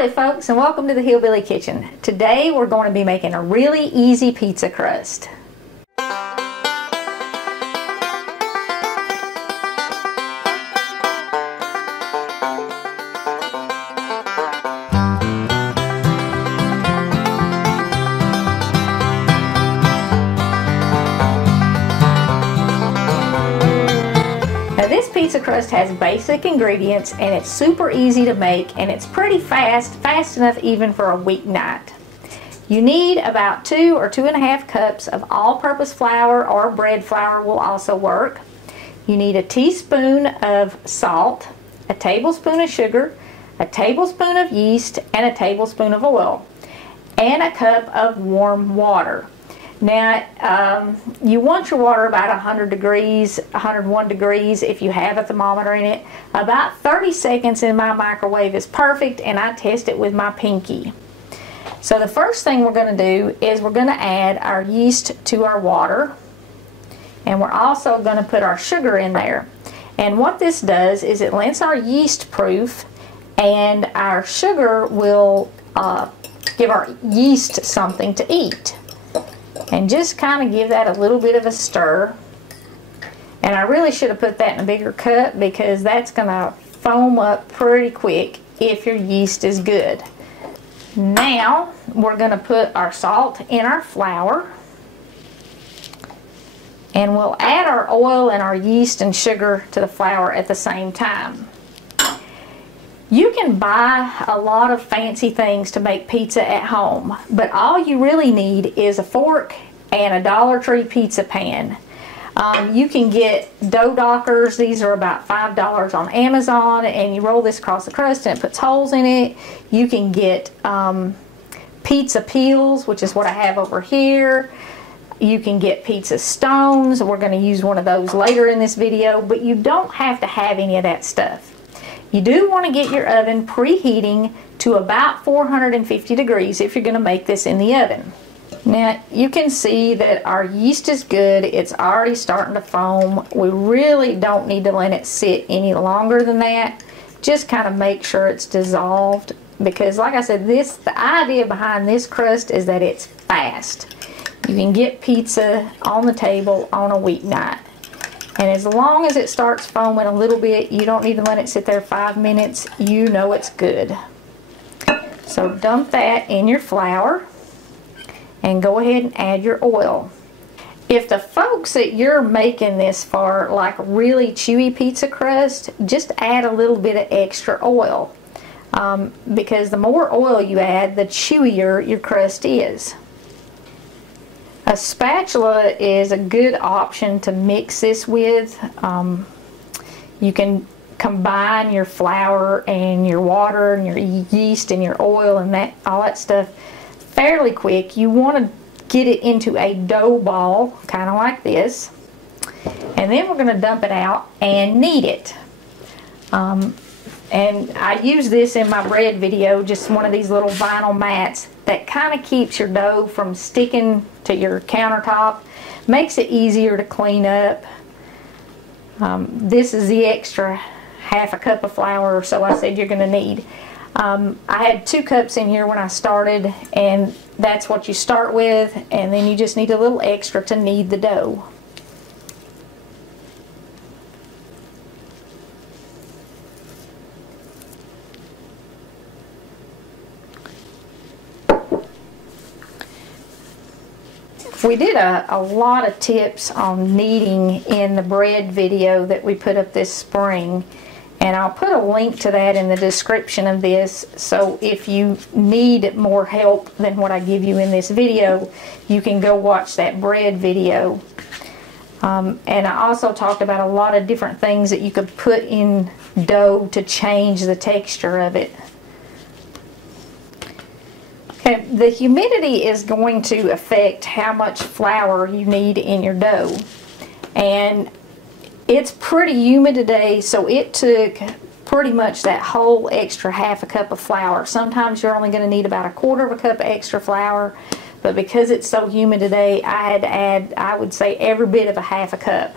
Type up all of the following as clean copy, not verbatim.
Howdy folks, and welcome to the Hillbilly Kitchen. Today we're going to be making a really easy pizza crust. Now this pizza crust has basic ingredients and it's super easy to make, and it's pretty fast enough even for a weeknight. You need about 2 or 2.5 cups of all-purpose flour, or bread flour will also work. You need a teaspoon of salt, a tablespoon of sugar, a tablespoon of yeast, and a tablespoon of oil, and a cup of warm water. Now, you want your water about 100 degrees, 101 degrees if you have a thermometer in it. About 30 seconds in my microwave is perfect, and I test it with my pinky. So the first thing we're going to do is we're going to add our yeast to our water, and we're also going to put our sugar in there. And what this does is it lets our yeast proof, and our sugar will give our yeast something to eat. And just kind of give that a little bit of a stir. And I really should have put that in a bigger cup because that's going to foam up pretty quick if your yeast is good. Now we're going to put our salt in our flour. And we'll add our oil and our yeast and sugar to the flour at the same time. You can buy a lot of fancy things to make pizza at home, but all you really need is a fork and a Dollar Tree pizza pan. You can get dough dockers. These are about $5 on Amazon, and you roll this across the crust and it puts holes in it. You can get pizza peels, which is what I have over here. You can get pizza stones. We're going to use one of those later in this video, but you don't have to have any of that stuff. You do want to get your oven preheating to about 450 degrees if you're going to make this in the oven. Now you can see that our yeast is good. It's already starting to foam. We really don't need to let it sit any longer than that. Just kind of make sure it's dissolved, because like I said, the idea behind this crust is that it's fast. You can get pizza on the table on a weeknight. And as long as it starts foaming a little bit, you don't need to let it sit there 5 minutes. You know it's good. So dump that in your flour and go ahead and add your oil. If the folks that you're making this for like really chewy pizza crust, just add a little bit of extra oil. Because the more oil you add, the chewier your crust is. A spatula is a good option to mix this with. You can combine your flour and your water and your yeast and your oil and all that stuff fairly quick. You want to get it into a dough ball, kind of like this. And then we're going to dump it out and knead it. And I use this in my bread video, just one of these little vinyl mats that kind of keeps your dough from sticking to your countertop. Makes it easier to clean up. This is the extra half a cup of flour or so I said you're going to need. I had 2 cups in here when I started, and that's what you start with, and then you just need a little extra to knead the dough. We did a lot of tips on kneading in the bread video that we put up this spring, and I'll put a link to that in the description of this, so if you need more help than what I give you in this video, you can go watch that bread video. And I also talked about a lot of different things that you could put in dough to change the texture of it. Okay, the humidity is going to affect how much flour you need in your dough. And it's pretty humid today, so it took pretty much that whole extra half a cup of flour. Sometimes you're only going to need about 1/4 cup extra flour, but because it's so humid today, I had to add, I would say, every bit of a half a cup.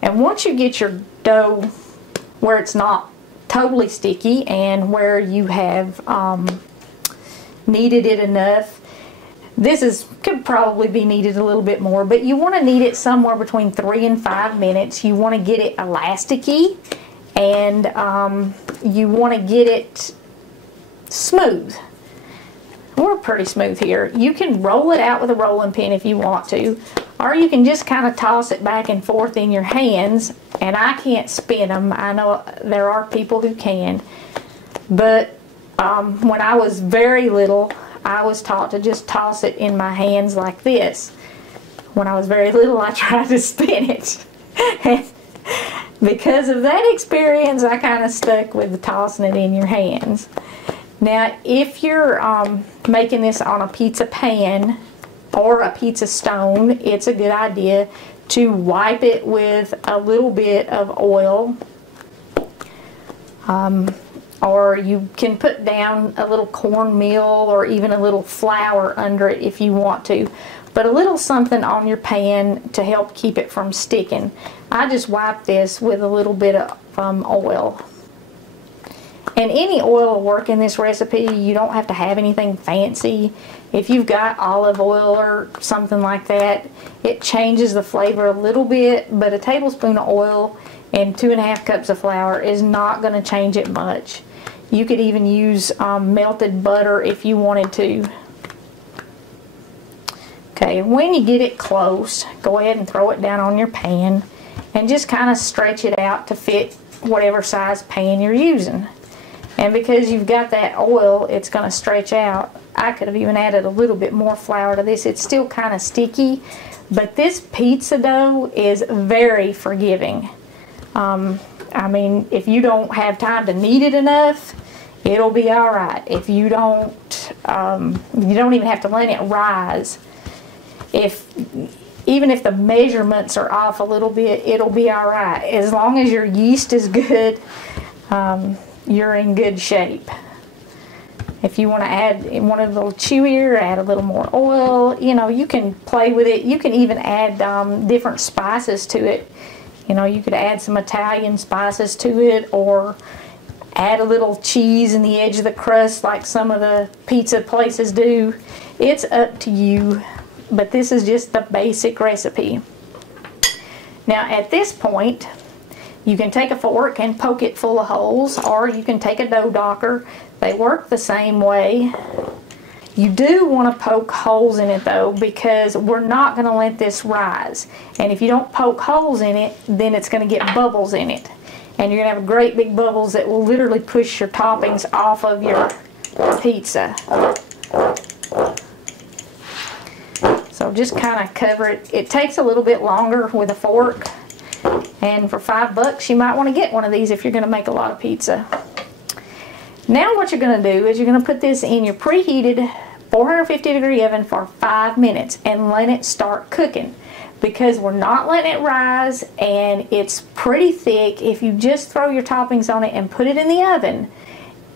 And once you get your dough where it's not totally sticky, and where you have kneaded it enough, could probably be kneaded a little bit more, but you want to knead it somewhere between 3 and 5 minutes. You want to get it elasticy, and you want to get it smooth. We're pretty smooth here. You can roll it out with a rolling pin if you want to, or you can just kind of toss it back and forth in your hands. And I can't spin them. I know there are people who can, but when I was very little, I was taught to just toss it in my hands like this. When I was very little, I tried to spin it. And because of that experience, I kind of stuck with tossing it in your hands. Now, if you're making this on a pizza pan or a pizza stone, it's a good idea to wipe it with a little bit of oil. Or you can put down a little cornmeal or even a little flour under it if you want to. But a little something on your pan to help keep it from sticking. I just wipe this with a little bit of oil. And any oil will work in this recipe. You don't have to have anything fancy. If you've got olive oil or something like that, it changes the flavor a little bit, but a tablespoon of oil and 2½ cups of flour is not going to change it much. You could even use melted butter if you wanted to. Okay, when you get it close, go ahead and throw it down on your pan and just kind of stretch it out to fit whatever size pan you're using. And because you've got that oil, it's going to stretch out. I could have even added a little bit more flour to this. It's still kind of sticky, but this pizza dough is very forgiving. I mean, if you don't have time to knead it enough, it'll be all right. If you don't even have to let it rise. Even if the measurements are off a little bit, it'll be all right. As long as your yeast is good, you're in good shape. If you want to add one a little chewier, add a little more oil. You know, you can play with it. You can even add different spices to it. You know, you could add some Italian spices to it, or add a little cheese in the edge of the crust like some of the pizza places do. It's up to you, but this is just the basic recipe. Now at this point, you can take a fork and poke it full of holes, or you can take a dough docker. They work the same way. You do want to poke holes in it though, because we're not going to let this rise. And if you don't poke holes in it, then it's going to get bubbles in it. And you're going to have great big bubbles that will literally push your toppings off of your pizza. So just kind of cover it. It takes a little bit longer with a fork. And for $5, you might want to get one of these if you're going to make a lot of pizza. Now what you're going to do is you're going to put this in your preheated 450-degree oven for 5 minutes and let it start cooking. Because we're not letting it rise and it's pretty thick, if you just throw your toppings on it and put it in the oven,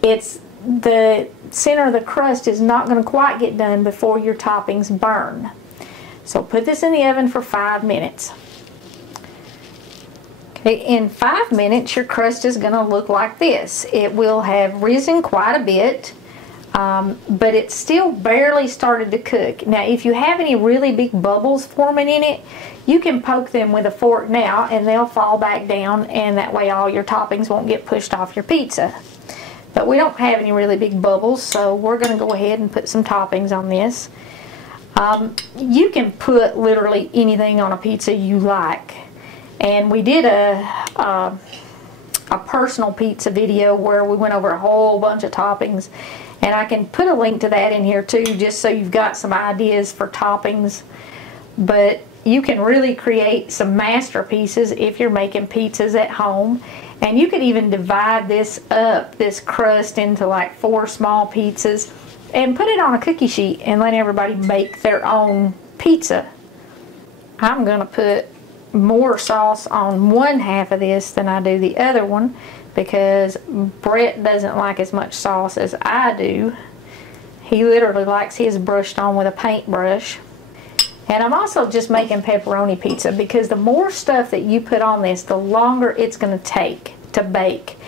the center of the crust is not going to quite get done before your toppings burn. So put this in the oven for 5 minutes. Okay, in 5 minutes your crust is going to look like this. It will have risen quite a bit, but it's still barely started to cook. Now if you have any really big bubbles forming in it, you can poke them with a fork now and they'll fall back down, and that way all your toppings won't get pushed off your pizza. But we don't have any really big bubbles, so we're going to go ahead and put some toppings on this. You can put literally anything on a pizza you like. And we did a personal pizza video where we went over a whole bunch of toppings, and I can put a link to that in here too, just so you've got some ideas for toppings. But you can really create some masterpieces if you're making pizzas at home. And you could even divide this crust into like 4 small pizzas and put it on a cookie sheet and let everybody make their own pizza. I'm going to put more sauce on one half of this than I do the other one, because Brett doesn't like as much sauce as I do. He literally likes his brushed on with a paintbrush. And I'm also just making pepperoni pizza, because the more stuff that you put on this, the longer it's going to take to bake.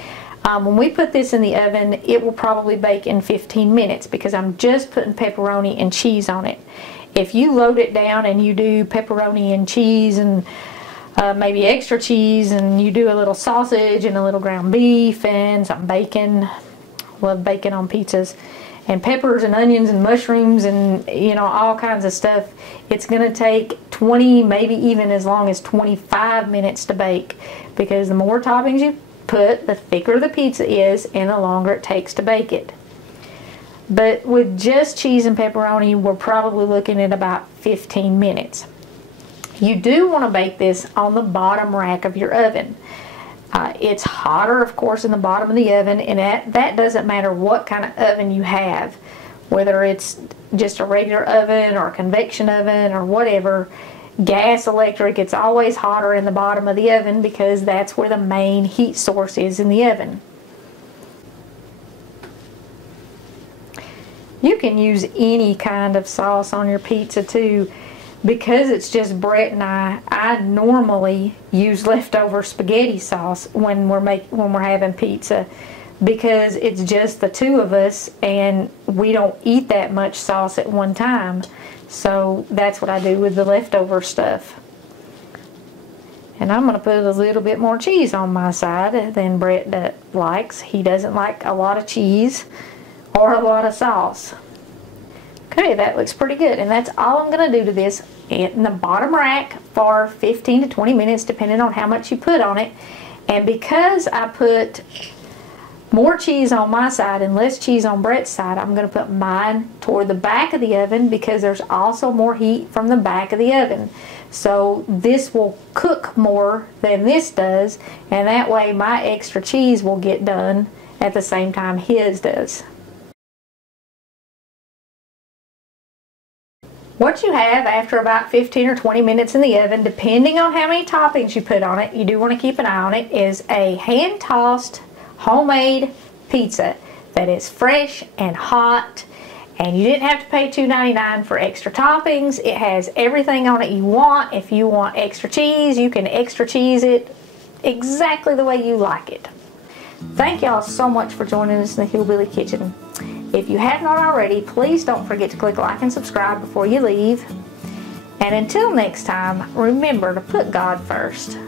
When we put this in the oven, it will probably bake in 15 minutes because I'm just putting pepperoni and cheese on it. If you load it down and you do pepperoni and cheese and maybe extra cheese, and you do a little sausage and a little ground beef and some bacon, love bacon on pizzas, and peppers and onions and mushrooms and, you know, all kinds of stuff, it's going to take 20, maybe even as long as 25 minutes to bake, because the more toppings you put, the thicker the pizza is and the longer it takes to bake it. But with just cheese and pepperoni, we're probably looking at about 15 minutes. You do want to bake this on the bottom rack of your oven. It's hotter, of course, in the bottom of the oven, and that doesn't matter what kind of oven you have, whether it's just a regular oven or a convection oven or whatever. Gas, electric, it's always hotter in the bottom of the oven because that's where the main heat source is in the oven. You can use any kind of sauce on your pizza too. Because it's just Brett and I normally use leftover spaghetti sauce when we're having pizza, because it's just the two of us and we don't eat that much sauce at one time. So that's what I do with the leftover stuff. And I'm going to put a little bit more cheese on my side than Brett likes. He doesn't like a lot of cheese or a lot of sauce. Okay, that looks pretty good, and that's all I'm going to do to this in the bottom rack for 15 to 20 minutes, depending on how much you put on it. And because I put more cheese on my side and less cheese on Brett's side, I'm going to put mine toward the back of the oven because there's also more heat from the back of the oven. So this will cook more than this does, and that way my extra cheese will get done at the same time his does. What you have after about 15 or 20 minutes in the oven, depending on how many toppings you put on it, you do want to keep an eye on it, is a hand-tossed homemade pizza that is fresh and hot, and you didn't have to pay $2.99 for extra toppings. It has everything on it you want. If you want extra cheese, you can extra cheese it exactly the way you like it. Thank y'all so much for joining us in the Hillbilly Kitchen. If you have not already, please don't forget to click like and subscribe before you leave. And until next time, remember to put God first.